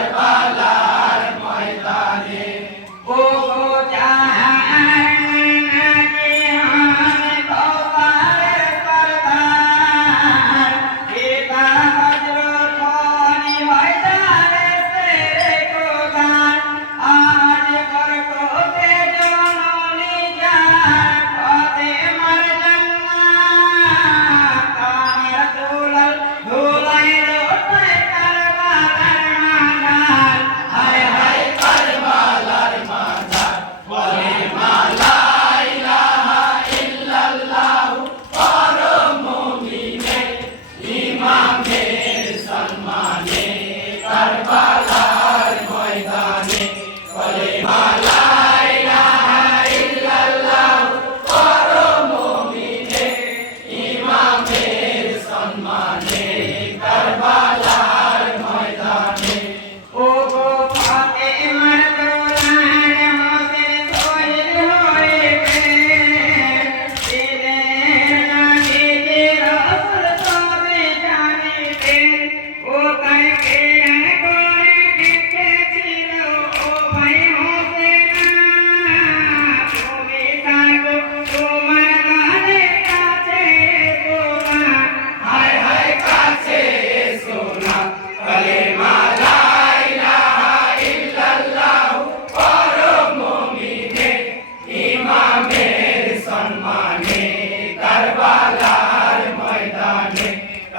Bye-bye.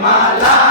mala.